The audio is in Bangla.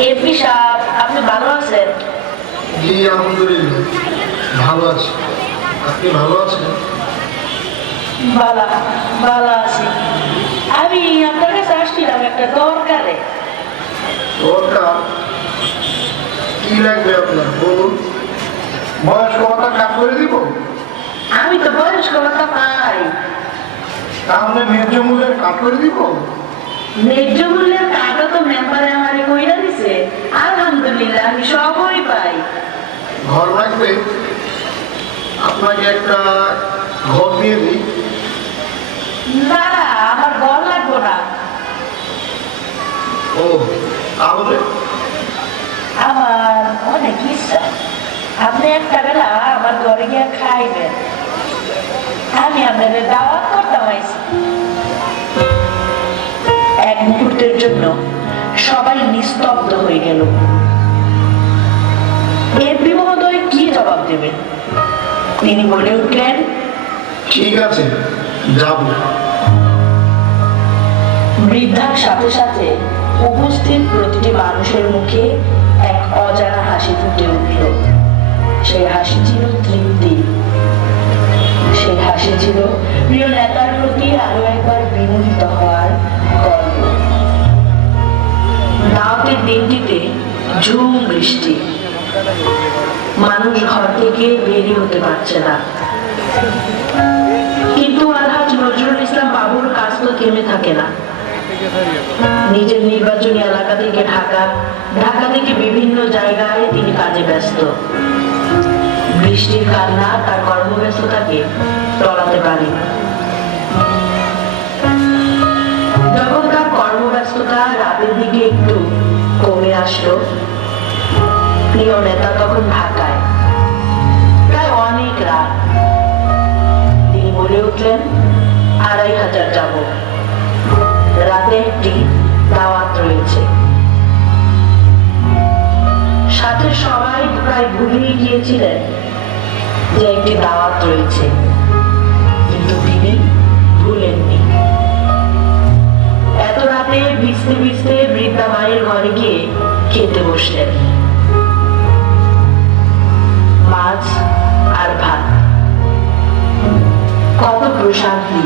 এমপি সাহেব, আপনি ভালো আছেন? জি আলহামদুলিল্লাহ ভালো আছি। আপনি ভালো আছেন? ভালো ভালো আছি। আমি আপনার কাছে আসছিলাম একটা দরকারে। ওটা কি লাগবে আপনার বলুন। বয়স্ক ভাতা কাজ করে দিব। আমি তো বয়স্ক ভাতা পাই। তাহলে ন্যায্য মূল্যের কাজ করে দিব। ন্যায্য মূল্যের কাজও তো মেম্বারে আমারে কইরা দিছে। আলহামদুলিল্লাহ আমি সবই পাই। ঘর লাগবে, আপনাকে একটা ঘর দিয়ে দিই। না না, আমার ঘর লাগবো না। ও তাহলে আমার অনেক ইচ্ছা আপনি একটা বেলা আমার ঘরে গিয়ে খাইবেন। আমি আপনাদের দাওয়াত করতাম আইছি। এক মুহূর্তের জন্য সবাই নিস্তব্ধ হয়ে গেল। এমপি মহোদয় কি জবাব দেবেন? তিনি বলে উঠলেন, ঠিক আছে যাব। বৃদ্ধার সাথে সাথে উপস্থিত প্রতিটি মানুষের মুখে এক অজানা হাসি ফুটে উঠল। সেই হাসি ছিল তৃপ্তি। সেই হাসি ছিল প্রিয় নেতার প্রতি আরো একবার বিমোহিত হওয়ার গল্প। দাওয়াতের দিনটিতে ঝুম বৃষ্টি। মানুষ ঘর থেকে বেরিয়ে হতে পারছে না, কিন্তু আলহাজ নজরুল ইসলাম বাবুর কাজ তো থেমে থাকে না। নিজের নির্বাচনী এলাকা থেকে ঢাকা থেকে বিভিন্ন জায়গায় তিনি কাজে ব্যস্ত। বৃষ্টির কান্না তার কর্মব্যস্ততাকে টলাতে পারে। যখন তার কর্মব্যস্ততা রাতের দিকে একটু কমে আসলো, প্রিয় নেতা তখন ঢাকায়, প্রায় অনেক রাত। তিনি বলে উঠলেন, ২৫০০ যাব। রাতে একটি দাওয়াত রয়েছে। সাথে সবাই প্রায় ভুলেই গিয়েছিলেন যে একটি দাওয়াত রয়েছে, কিন্তু তিনি ভুলেননি। এত রাতে ভিজতে ভিজতে বৃদ্ধা মায়ের ঘরে গিয়ে খেতে বসলেন। মাছ আর ভাত, কত প্রশান্তি।